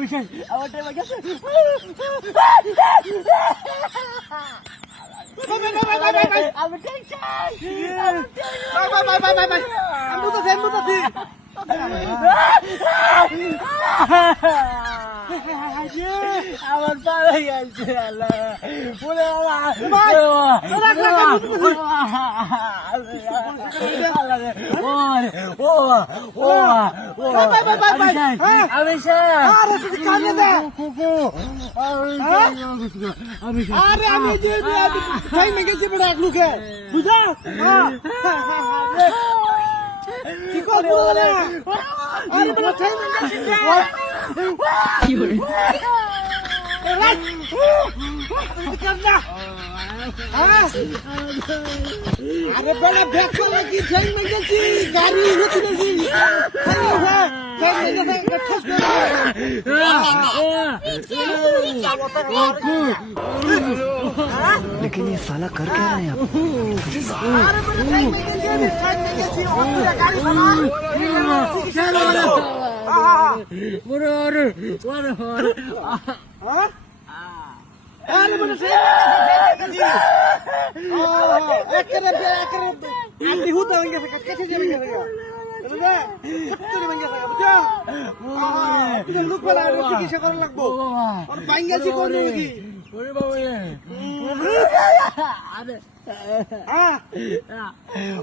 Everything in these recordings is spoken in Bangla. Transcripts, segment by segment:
বিশেষ আমার টাইম গেছে আমি আমার পাড়া গেছে বুঝা কি করে আরে বেলা ব্যাক করে কি ট্রেন में গেছি গাড়ি উঠে গেছি लेकिन ये साला कर क्या रहा है आप अरे ट्रेन में গেছি ওরা গাড়ি বানা अरे बोले से एकरे आंटी होता होंगे कैसे जाएंगे বুঝা কতরে ভাঙ্গা থাকা বুঝা তুমি লোক বলা চিকিৎসা করা লাগবো আর ভাঙ্গাছি কোন কি ওরে বাবা আরে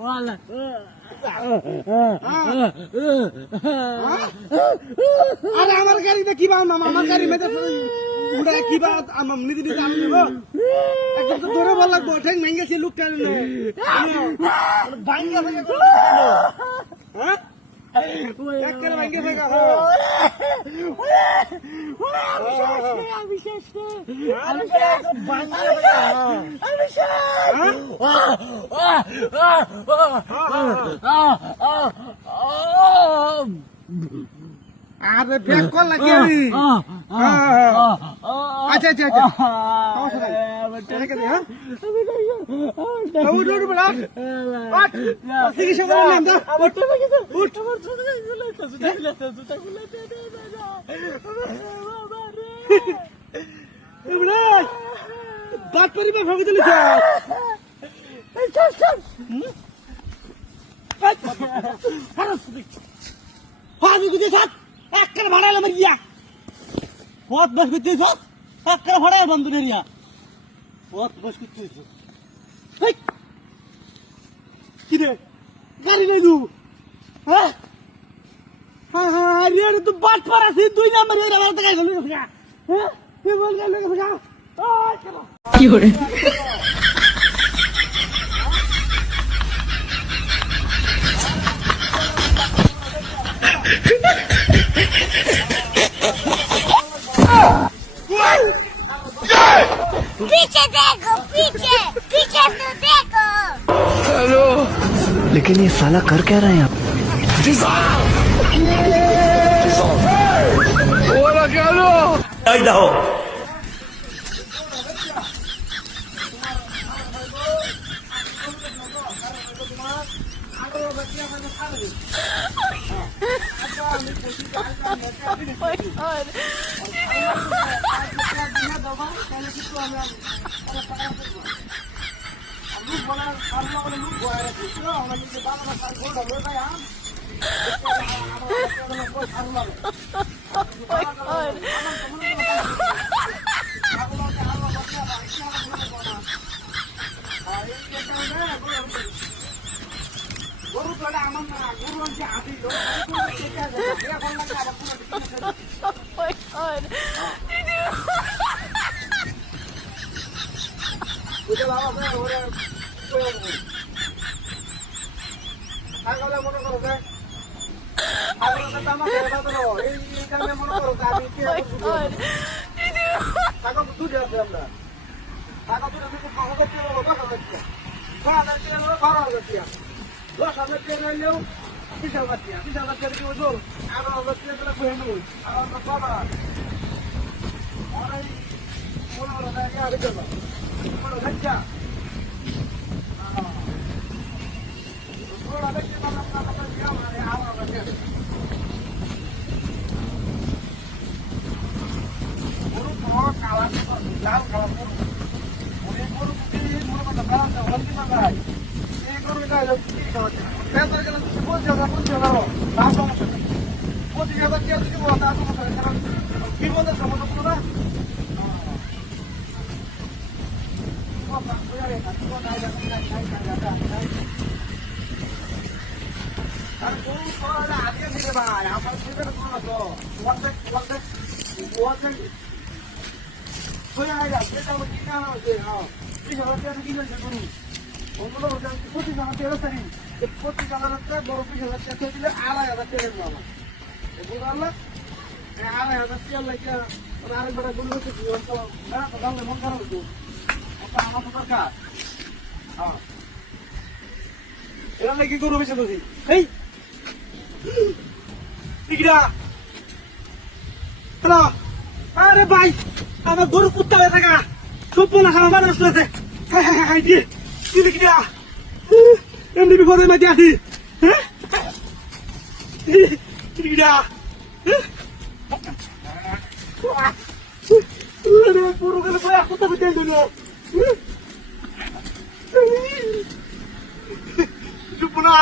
ওয়ালা আরে আমার গাড়িতে কি বাম আমার গাড়ি মেতে উড়া কি বা আমার নিদি দিতে আমি নেব একদম তো ধরে ভালো লাগবো ঠ্যাং ভাঙ্গাছি লোক টানে ভাঙ্গা ভাঙ্গা হ্যাঁ একবারে ভাঙ্গা ভাঙ্গা আমি শেষ ভাঙ্গা আমি আরে ব্যাক কল লাগি আমি আচ্ছা আচ্ছা আচ্ছা রেখে দে হ্যাঁ উঠ উঠ বড়া চিকিৎসা করে নাম দা উঠ উঠ আমার ছোট জুতা খুলে দে বাবা রে এবড়া বাত পরিবার ভাগে দিলি স্যার এই চল চল হাজু কুদে সাত একখানে ভাড়ালে মারিয়া পথ বস করতেছ একখানে ভাড়ায় বন্ধ নেরিয়া পথ বস করতেছ কি রে গাড়ি নেই দু হ্যাঁ হ্যাঁ হ্যাঁ রে তো বাট পার আছে 2 নাম্বার এর আমার টাকা গেল হ্যাঁ কি বল গেল কি করে पीछे देखो पीछे पीछे तो देखो हेलो लेकिन ये साला कर क्या रहे हैं आप কি করবো বেশি বুঝি এই আরে ভাই আমার গরু কুত্তা হয়ে থাকা সব না খাওয়া মানুষ রয়েছে এমনি বিপদের মাঝে আছি পুরো গেলে কুত্তা কুত্তা দিল চুপনা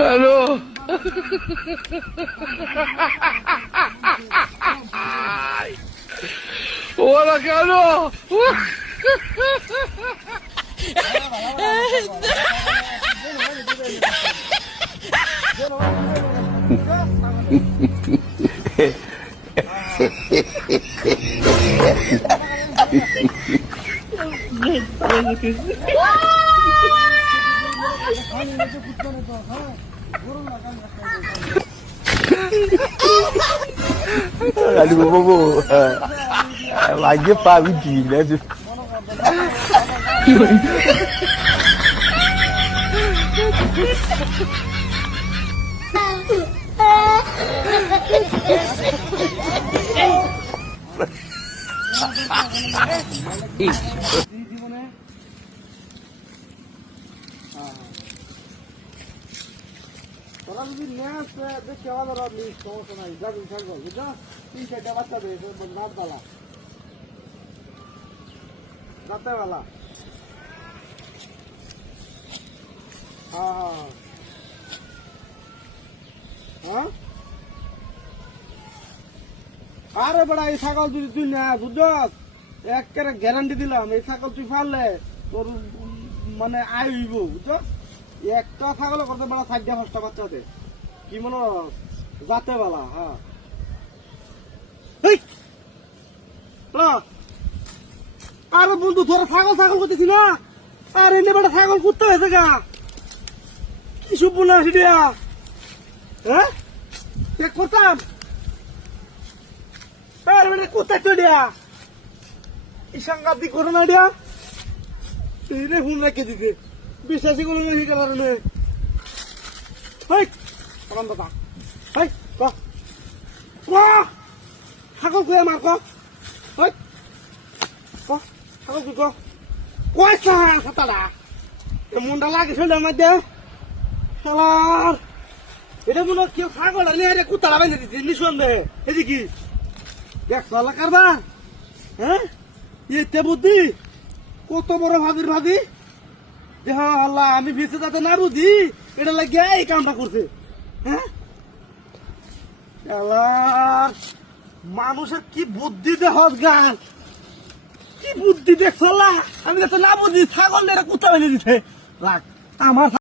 hello hola Carlos aduh bobo lagi pagi gila tuh তোরা যদি নেস দেখে আমাদের সমস্যা নাই যাবি থাকবো বুঝছো 3-4টা বাচ্চা দিয়েছে রাত বেলা রাতের বেলা হ্যাঁ হ্যাঁ আরে বড়া এই ছাগল যদি তুই না বুঝছ একেবারে গ্যারান্টি দিলাম এই ছাগল তুই ফাললে তোর মানে আয় হইব বুঝছ একটা ছাগল করতে বড় 4টা-5টা বাচ্চা দে কি মনে যাতে বেলা হ্যাঁ আরে বন্ধু তোরা ছাগল ছাগল করতেছি না আর এনে বেটা ছাগল কুত্তা হয়েছে গা কি শুভ না সেটা হ্যাঁ চেক করতাম আর বেটা কোথায় তো দিয়া এই সাংঘাতিক ঘটনা দিয়া এই রে ফোন রেখে দিতে বিশ্বাসী করলো না সেই কারণে দাদা ছাগল কুয়া মার ছাগল কুই কইসা সাতারা মুন্ডা লাগে শরীরের মধ্যে শালার এটা মনে হয় কেউ ছাগল নিয়ে রে কুত্তা লাগাই দিচ্ছে নিঃসন্দেহে এই কি দেখ চলা কারবা হ্যাঁ এতে বুদ্ধি কত বড় ভাবির ভাবি যে হ্যাঁ আল্লাহ আমি বেঁচে যাতে না বুঝি এটা লাগিয়ে এই কামটা করছে হ্যাঁ শালার মানুষের কি বুদ্ধি দে হজ গান কি বুদ্ধি দেখছ আমি তো না বুঝি ছাগল এটা কুত্তা বেঁধে দিতে রাখ আমার